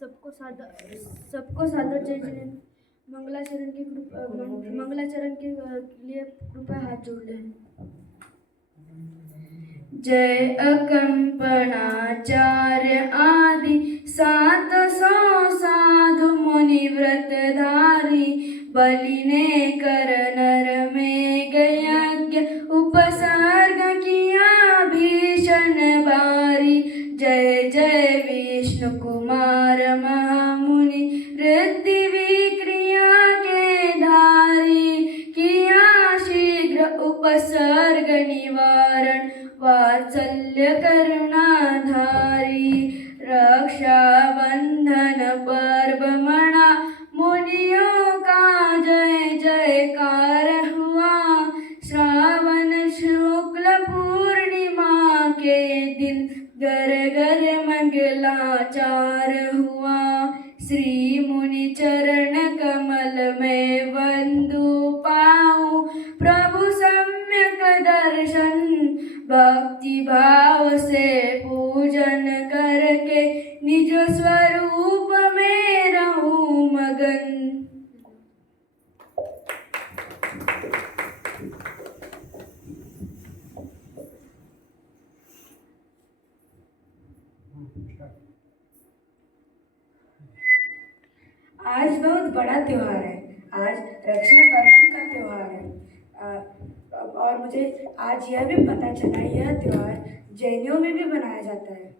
सबको सादर जय जिनेंद्र। मंगलाचरण के लिए कृपया हाथ जोड़ लें। जय अकंपनाचार्य आदि 700 साधु मुनि व्रतधारी, बलिने कर नर में यज्ञ उपसर्ग किया भीषण बारी। जय जय विष्णु कुमार महामुनि रिद्धि विक्रिया के धारी, किया शीघ्र उपसर्ग निवारण वात्सल्य करुणाधारी। रक्षा बंधन पर्व मना मुनियों का जय जयकार हुआ। श्रावण शुक्ल पूर्णिमा के दिन घर घर मंगलाचार हुआ। श्री मुनि चरण कमल में वंदु पाऊं, प्रभु सम्यक दर्शन भक्ति भाव से पूजन करके निज स्वरूप में रहूं मगन। आज बहुत बड़ा त्योहार है। आज रक्षाबंधन का त्योहार है। और मुझे आज यह भी पता चला यह त्योहार जैनियों में भी मनाया जाता है।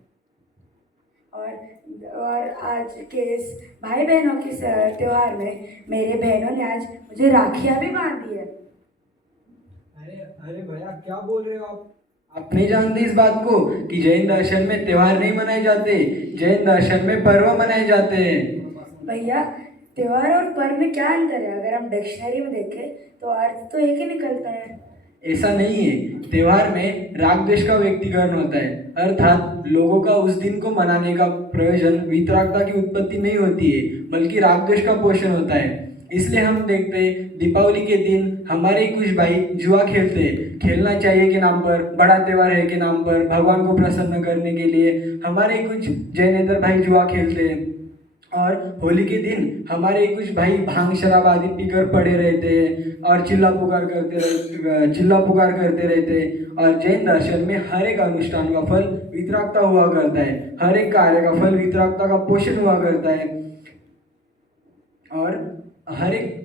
और आज के इस भाई बहनों के त्योहार में मेरे बहनों ने आज मुझे राखियाँ भी बांध दी है। अरे भैया, क्या बोल रहे हो आप नहीं जानते इस बात को कि जैन दर्शन में त्योहार नहीं मनाए जाते, जैन दर्शन में पर्व मनाए जाते हैं। भैया, त्योहार और पर्व में क्या अंतर है? अगर हम डिक्शनरी में देखें तो अर्थ तो एक ही निकलता है। ऐसा नहीं है। त्योहार में राग द्वेष का व्यक्तिकरण होता है, अर्थात लोगों का उस दिन को मनाने का प्रयोजन वितरागता की उत्पत्ति नहीं होती है, बल्कि राग द्वेष का पोषण होता है। इसलिए हम देखते हैं दीपावली के दिन हमारे कुछ भाई जुआ खेलते हैं। खेलना चाहिए के नाम पर, बड़ा त्योहार है के नाम पर, भगवान को प्रसन्न करने के लिए हमारे कुछ जैनेतर भाई जुआ खेलते हैं। और होली के दिन हमारे कुछ भाई भांग शराब आदि पीकर पड़े रहते हैं और चिल्ला पुकार करते रहते हैं। और जैन दर्शन में हर एक अनुष्ठान का फल वितरागता हुआ करता है, हर एक कार्य का फल वितरागता का पोषण हुआ करता है। और हर एक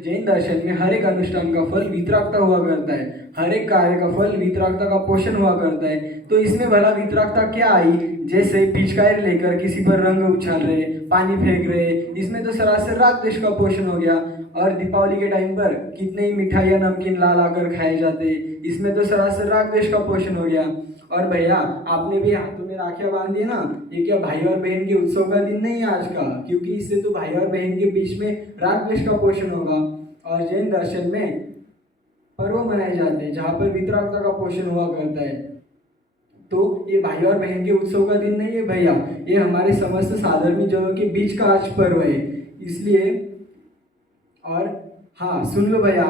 जैन दर्शन में हर एक अनुष्ठान का फल वितरागता हुआ करता है, हर एक कार्य का फल वितरागता का पोषण हुआ करता है। तो इसमें भला वितरागता क्या आई? जैसे पिचकारी लेकर किसी पर रंग उछाल रहे, पानी फेंक रहे, इसमें तो सरासर राग द्वेष का पोषण हो गया। और दीपावली के टाइम पर कितने ही मिठाइयाँ नमकीन ला ला कर खाए जाते, इसमें तो सरासर राग द्वेष का पोषण हो गया। और भैया, आपने भी हाथों में राखियाँ बांधी ना, ये क्या भाई और बहन के उत्सव का दिन नहीं है आज का? क्योंकि इससे तो भाई और बहन के बीच में राग द्वेष का पोषण होगा। और जैन दर्शन में पर्व मनाए जाते हैं जहाँ पर वितरागता का पोषण हुआ करता है। तो ये भाई और बहन के उत्सव का दिन नहीं है भैया, ये हमारे समस्त साधर्मी जनों के बीच का आज पर्व है। इसलिए और हाँ, सुन लो भैया,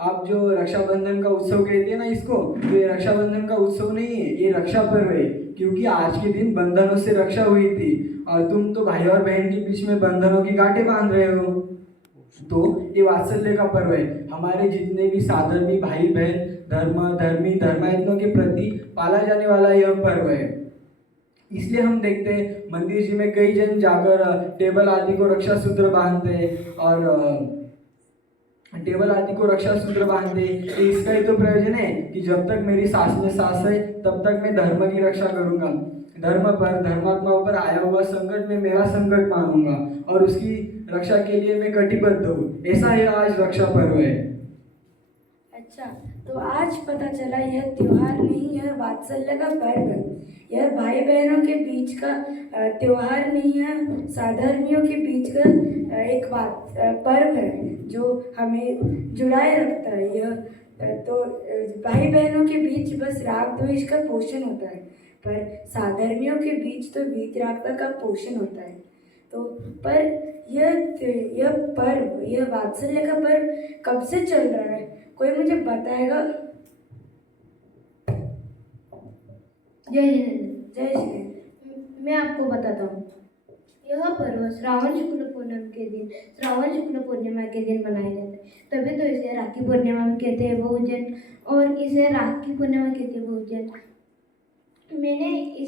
आप जो रक्षाबंधन का उत्सव कहते हैं ना इसको, तो ये रक्षाबंधन का उत्सव नहीं है, ये रक्षा पर्व है। क्योंकि आज के दिन बंधनों से रक्षा हुई थी और तुम तो भाई और बहन के बीच में बंधनों की गांठें बांध रहे हो। तो ये वात्सल्य का पर्व है। हमारे जितने भी साधर्मी भाई बहन धर्मायतनों के प्रति पाला जाने वाला यह पर्व है। इसलिए हम देखते हैं मंदिर जी में कई जन जाकर टेबल आदि को रक्षा सूत्र बांधते हैं और टेबल आदि को रक्षा सूत्र बांधते। तो इसका ही तो प्रयोजन है कि जब तक मेरी सांस में सांस है तब तक मैं धर्म की रक्षा करूंगा, धर्मात्माओं पर आया हुआ संकट में मेरा संकट मानूंगा और उसकी रक्षा के लिए मैं कटिबद्ध हूँ। ऐसा ही आज रक्षा पर्व है। अच्छा, तो आज पता चला यह त्योहार नहीं, यह वात्सल्य का पर्व है। यह भाई बहनों के बीच का त्योहार नहीं है, साधर्मियों के बीच का एक पर्व है जो हमें जुड़ाए रखता है। यह तो भाई बहनों के बीच बस राग द्वेष का पोषण होता है, पर साधर्मियों के बीच तो वीतरागता का पोषण होता है। तो पर यह पर्व, यह वात्सल्य का पर्व कब से चल रहा है, कोई मुझे बताएगा? जय जिनेंद्र। जय जिनेंद्र। मैं आपको बताता हूँ। यह पर्व श्रावण शुक्ल पूर्णिमा के दिन मनाया जाता है, तभी तो इसे राखी पूर्णिमा भी कहते हैं बहुजन, और इसे राखी पूर्णिमा कहते हैं बहुजन। मैंने ये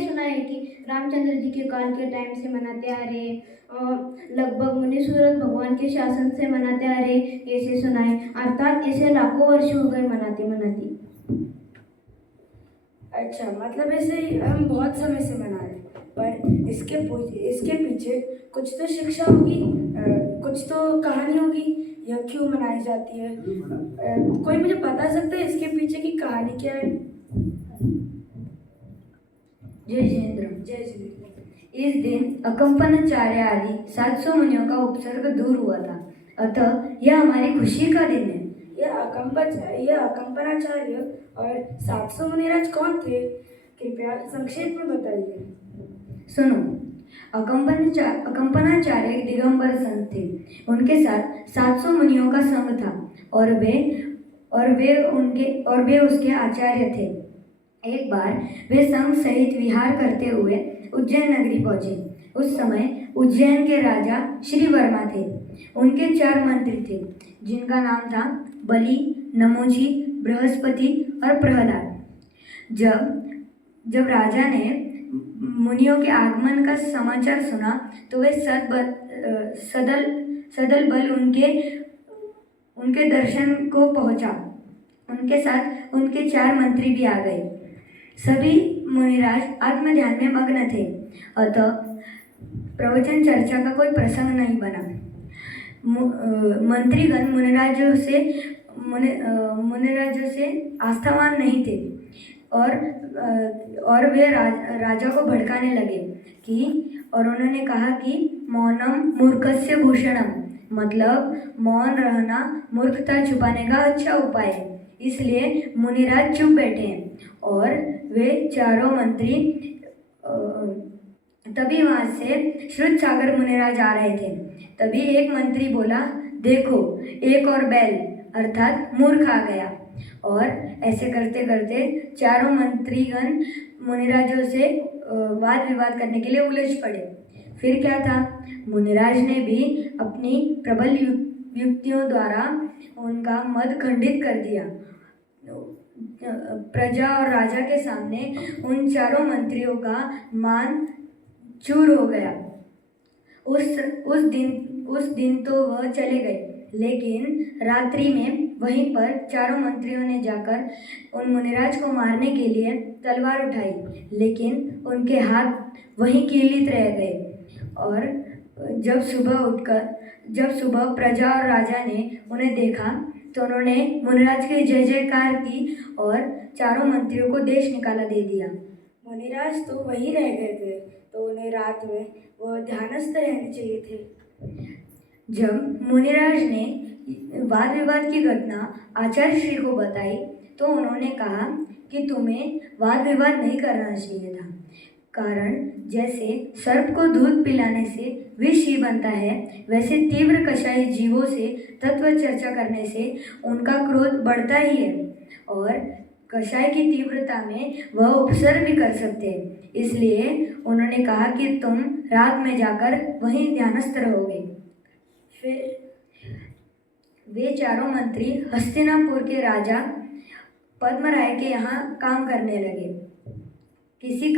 सुना है कि रामचंद्र जी के काल के टाइम से मनाते आ रहे हैं, और लगभग मुनि सूरत भगवान के शासन से मनाते आ रहे हैं, ऐसे सुना है। अर्थात इसे लाखों वर्ष हो गए मनाते मनाते। अच्छा, मतलब ऐसे ही हम बहुत समय से मना रहे हैं, पर इसके पीछे कुछ तो शिक्षा होगी, कुछ तो कहानी होगी, यह क्यों मनाई जाती है। कोई मुझे बता सकता है इसके पीछे की कहानी क्या है? जय जिनेन्द्र। जय श्री। इस दिन अकंपनाचार्य आदि 700 मुनियों का उपसर्ग दूर हुआ था, अतः यह हमारी खुशी का दिन है। यह अकंपनाचार्य और 700 मुनिराज कौन थे? कृपया संक्षेप में बताइए। सुनो, अकंपनाचार्य एक दिगंबर संत थे। उनके साथ 700 मुनियों का संघ था, और वे उसके आचार्य थे। एक बार वे संघ सहित विहार करते हुए उज्जैन नगरी पहुंचे। उस समय उज्जैन के राजा श्री वर्मा थे। उनके 4 मंत्री थे, जिनका नाम था बलि, नमोजी, बृहस्पति और प्रहलाद। जब राजा ने मुनियों के आगमन का समाचार सुना, तो वे सदल बल उनके दर्शन को पहुंचा। उनके साथ उनके 4 मंत्री भी आ गए। सभी मुनिराज आत्मध्यान में मग्न थे, अतः प्रवचन चर्चा का कोई प्रसंग नहीं बना। मंत्रीगण मुनिराजों से आस्थावान नहीं थे, और वे राजा को भड़काने लगे और उन्होंने कहा कि मौनम मूर्खस्य भूषणम, मतलब मौन रहना मूर्खता छुपाने का अच्छा उपाय है। इसलिए मुनिराज चुप बैठे हैं, और वे चारों मंत्री तभी वहाँ से श्रुत सागर मुनिराज आ रहे थे। तभी एक मंत्री बोला, देखो एक और बैल अर्थात मूर्ख आ गया। और ऐसे करते करते चारों मंत्रीगण मुनिराजों से वाद विवाद करने के लिए उलझ पड़े। फिर क्या था, मुनिराज ने भी अपनी प्रबल युक्तियों द्वारा उनका मत खंडित कर दिया। प्रजा और राजा के सामने उन चारों मंत्रियों का मान चूर हो गया। उस दिन तो वह चले गए, लेकिन रात्रि में वहीं पर चारों मंत्रियों ने जाकर उन मुनिराज को मारने के लिए तलवार उठाई, लेकिन उनके हाथ वहीं कीलित रह गए। और जब सुबह प्रजा और राजा ने उन्हें देखा, तो उन्होंने मुनिराज की जय जयकार की और चारों मंत्रियों को देश निकाला दे दिया। मुनिराज तो वहीं रह गए थे, तो उन्हें रात में वो ध्यानस्थ रहने चाहिए थे। जब मुनिराज ने वाद विवाद की घटना आचार्य श्री को बताई, तो उन्होंने कहा कि तुम्हें वाद विवाद नहीं करना चाहिए था। कारण जैसे सर्प को दूध पिलाने से विष ही बनता है, वैसे तीव्र कषायी जीवों से तत्व चर्चा करने से उनका क्रोध बढ़ता ही है, और कषाय की तीव्रता में वह उपसर्ग भी कर सकते हैं। इसलिए उन्होंने कहा कि तुम रात में जाकर वहीं ध्यानस्थ रहोगे। फिर वे चारों मंत्री हस्तिनापुर के राजा पद्मराय के यहाँ काम करने लगे। किसी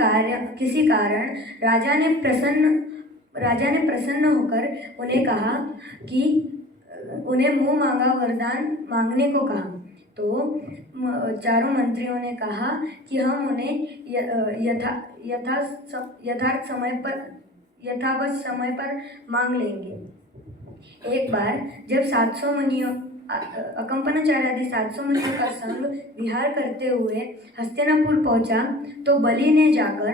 कारण राजा ने प्रसन्न होकर उन्हें कहा कि उन्हें मुंह मांगा वरदान मांगने को कहा। तो चारों मंत्रियों ने कहा कि हम उन्हें यथावत समय पर मांग लेंगे। एक बार जब 700 मुनियों अकंपनाचार्य आदि 700 मुनियों का संग विहार करते हुए हस्तिनापुर पहुंचा, तो बलि ने जाकर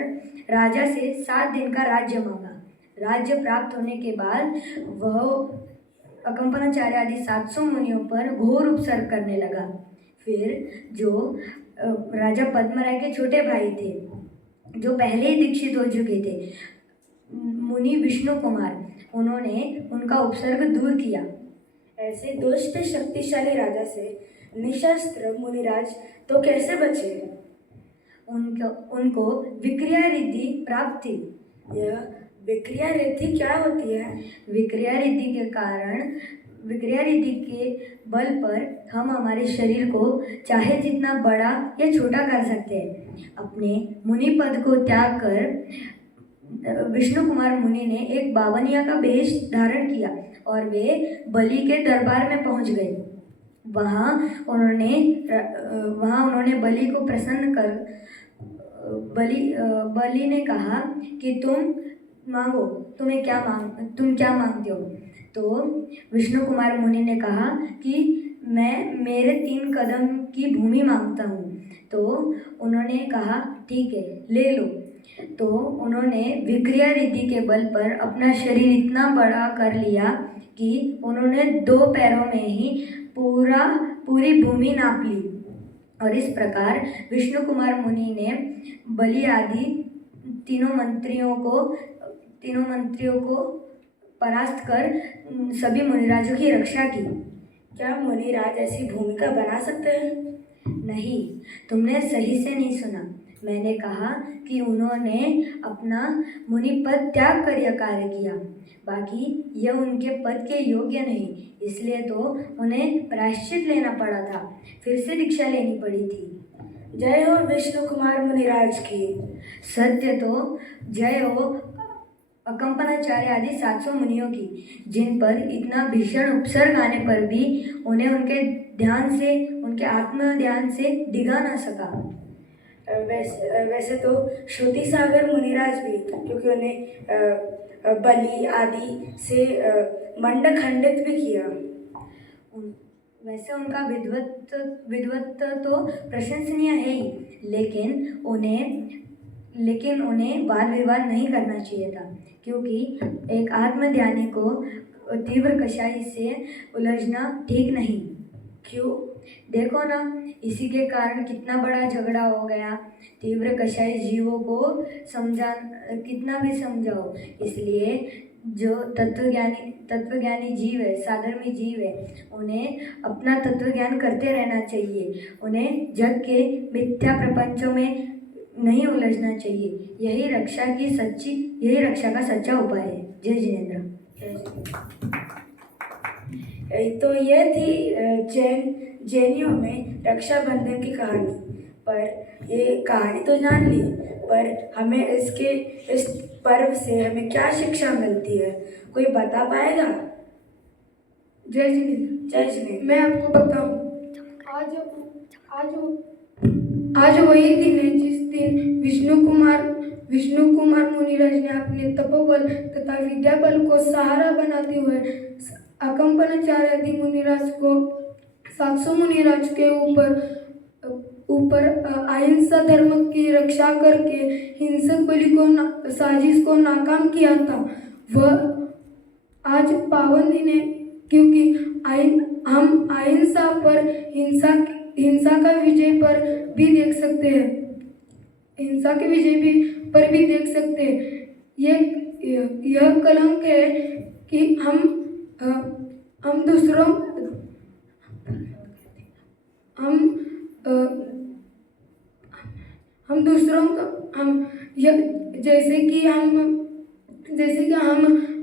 राजा से 7 दिन का राज्य मांगा। राज्य प्राप्त होने के बाद वह अकंपनाचार्य आदि 700 मुनियों पर घोर उपसर्ग करने लगा। फिर जो राजा पद्मराय के छोटे भाई थे, जो पहले ही दीक्षित हो चुके थे, मुनि विष्णु कुमार, उन्होंने उनका उपसर्ग दूर किया। ऐसे दुष्ट शक्तिशाली राजा से निशस्त्र मुनिराज तो कैसे बचे? उनको विक्रिया रिद्धि प्राप्त थी। यह विक्रिया रीति क्या होती है? विक्रिया रीति के कारण विक्रिया रीति के बल पर हम हमारे शरीर को चाहे जितना बड़ा या छोटा कर सकते हैं। अपने मुनि पद को त्याग कर विष्णु कुमार मुनि ने एक बावनिया का वेश धारण किया और वे बलि के दरबार में पहुंच गए। वहाँ उन्होंने बलि को प्रसन्न कर बलि ने कहा कि तुम मांगो, तुम क्या मांगते हो? तो विष्णु कुमार मुनि ने कहा कि मैं मेरे 3 कदम की भूमि मांगता हूँ। तो उन्होंने कहा ठीक है, ले लो। तो उन्होंने विक्रिया रीति के बल पर अपना शरीर इतना बड़ा कर लिया कि उन्होंने 2 पैरों में ही पूरी भूमि नाप ली। और इस प्रकार विष्णु कुमार मुनि ने बलि आदि तीनों मंत्रियों को परास्त कर सभी मुनिराजों की रक्षा की। क्या मुनिराज ऐसी भूमिका बना सकते हैं? नहीं, तुमने सही से नहीं सुना। मैंने कहा कि उन्होंने अपना मुनि पद त्याग कर यह कार्य किया, बाकी यह उनके पद के योग्य नहीं, इसलिए तो उन्हें प्रायश्चित लेना पड़ा था, फिर से दीक्षा लेनी पड़ी थी। जय हो विष्णु कुमार मुनिराज की। सत्य तो जय हो अकंपनाचार्य आदि 700 मुनियों की, जिन पर इतना भीषण उपसर्ग आने पर भी उन्हें उनके आत्म ध्यान से डिगा ना सका। वैसे तो श्रुति सागर मुनिराज भी, क्योंकि उन्हें बलि आदि से मंड खंडित भी किया। वैसे उनका विद्वत्व तो प्रशंसनीय है ही, लेकिन उन्हें वाद विवाद नहीं करना चाहिए था, क्योंकि एक आत्मध्यानी को तीव्र कषाय से उलझना ठीक नहीं। क्यों? देखो ना, इसी के कारण कितना बड़ा झगड़ा हो गया। तीव्र कषाय जीवों को कितना भी समझाओ, इसलिए जो तत्वज्ञानी जीव है, साधर्मी जीव है, उन्हें अपना तत्व ज्ञान करते रहना चाहिए। उन्हें जग के मिथ्या प्रपंचों में नहीं उलझना चाहिए। यही रक्षा का सच्चा उपाय है। जय जिनेंद्र। तो यह थी जैनियों में रक्षाबंधन की कहानी। पर ये कहानी तो जान ली, पर हमें इस पर्व से हमें क्या शिक्षा मिलती है, कोई बता पाएगा? जय जिनेंद्र। जय जिनेंद्र। मैं आपको बताऊं, आज वही दिन है जिस दिन विष्णु कुमार मुनिराज ने अपने तपोबल तथा विद्या बल को सहारा बनाते हुए अकंपनाचार्य आदि मुनिराज को 700 मुनिराज के ऊपर अहिंसा धर्म की रक्षा करके हिंसक बलि को साजिश को नाकाम किया था। वह आज पावन दिन है, क्योंकि हम अहिंसा पर हिंसा का विजय पर भी देख सकते हैं। हिंसा के विजय पर भी देख सकते हैं। यह कलंक है कि जैसे कि हम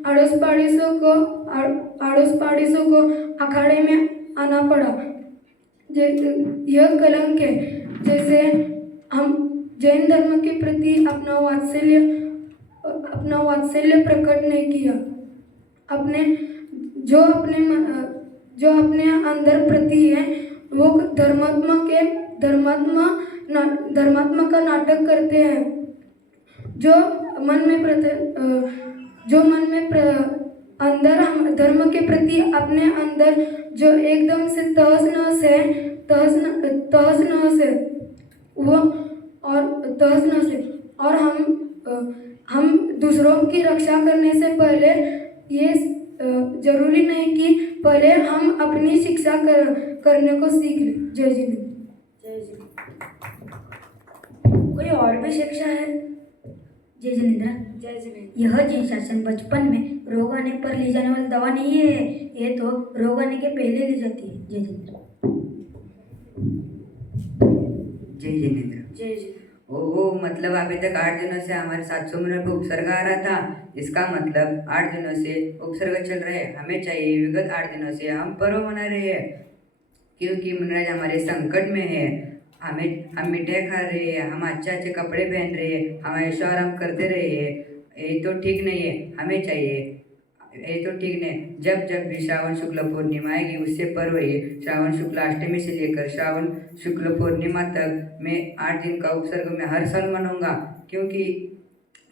अड़ोस पड़ोसों को अखाड़े में आना पड़ा। यह कलंक है। जैसे हम जैन धर्म के प्रति अपना वात्सल्य प्रकट नहीं किया, जो अपने अंदर प्रति है वो धर्मात्मा का नाटक करते हैं। जो मन में अंदर हम धर्म के प्रति अपने अंदर जो एकदम से तहस नहस है और हम दूसरों की रक्षा करने से पहले ये जरूरी नहीं कि पहले हम अपनी शिक्षा करने को सीख लें। जय जी। जय जी। कोई और भी शिक्षा है? जय जिनेंद्र। जय जिनेंद्र। यह जय शासन बचपन में रोग आने पर ली जाने वाली दवा नहीं है, ये तो रोग आने के पहले ली जाती है। जय जिनेंद्र। जय जिनेंद्र। जय जी। ओहो, मतलब अभी तक 8 दिनों से हमारे 700 मिनट पर उपसर्ग आ रहा था। इसका मतलब 8 दिनों से उपसर्ग चल रहे हैं। हमें चाहिए विगत 8 दिनों से हम पर्व मना रहे हैं, क्योंकि मुनिराज हमारे संकट में है। हम मिठाई खा रहे हैं, हम अच्छे अच्छे कपड़े पहन रहे हैं, हम ऐशो आराम करते रहे हैं। ये तो ठीक नहीं है, हमें चाहिए, ये तो ठीक नहीं। जब जब भी श्रावण शुक्ल पूर्णिमा आएगी उससे पर्व है। श्रावण शुक्ल अष्टमी से लेकर श्रावण शुक्ल पूर्णिमा तक मैं 8 दिन का उपसर्ग मैं हर साल मनाऊंगा, क्योंकि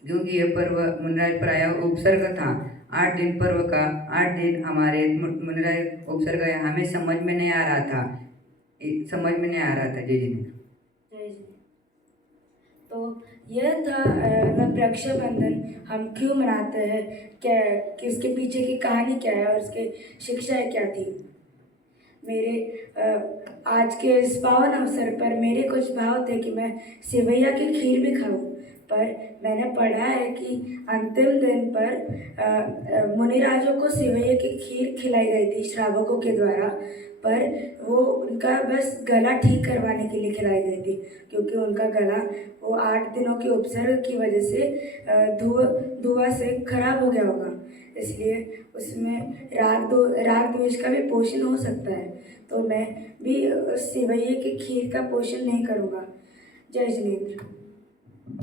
क्योंकि यह पर्व मुनिराज प्राय उपसर्ग था। 8 दिन पर्व का 8 दिन हमारे मुनिराज उपसर्ग है, हमें समझ में नहीं आ रहा था, समझ में नहीं आ रहा था। जय जिनेन्द्र। जय जी। तो यह था रक्षाबंधन हम क्यों मनाते हैं, क्या कि उसके पीछे की कहानी क्या है और उसके शिक्षाएं क्या थी। मेरे आज के इस पावन अवसर पर मेरे कुछ भाव थे कि मैं सेवैया की खीर भी खाऊं, पर मैंने पढ़ा है कि अंतिम दिन पर मुनिराजों को सेवैया की खीर खिलाई गई थी श्रावकों के द्वारा, पर वो उनका बस गला ठीक करवाने के लिए खिलाई गई थी, क्योंकि उनका गला वो 8 दिनों के उपसर्ग की वजह से धुआं से खराब हो गया होगा, इसलिए उसमें राग द्वेष का भी पोषण हो सकता है। तो मैं भी सेवैया की खीर का पोषण नहीं करूँगा। जय जिनेन्द्र।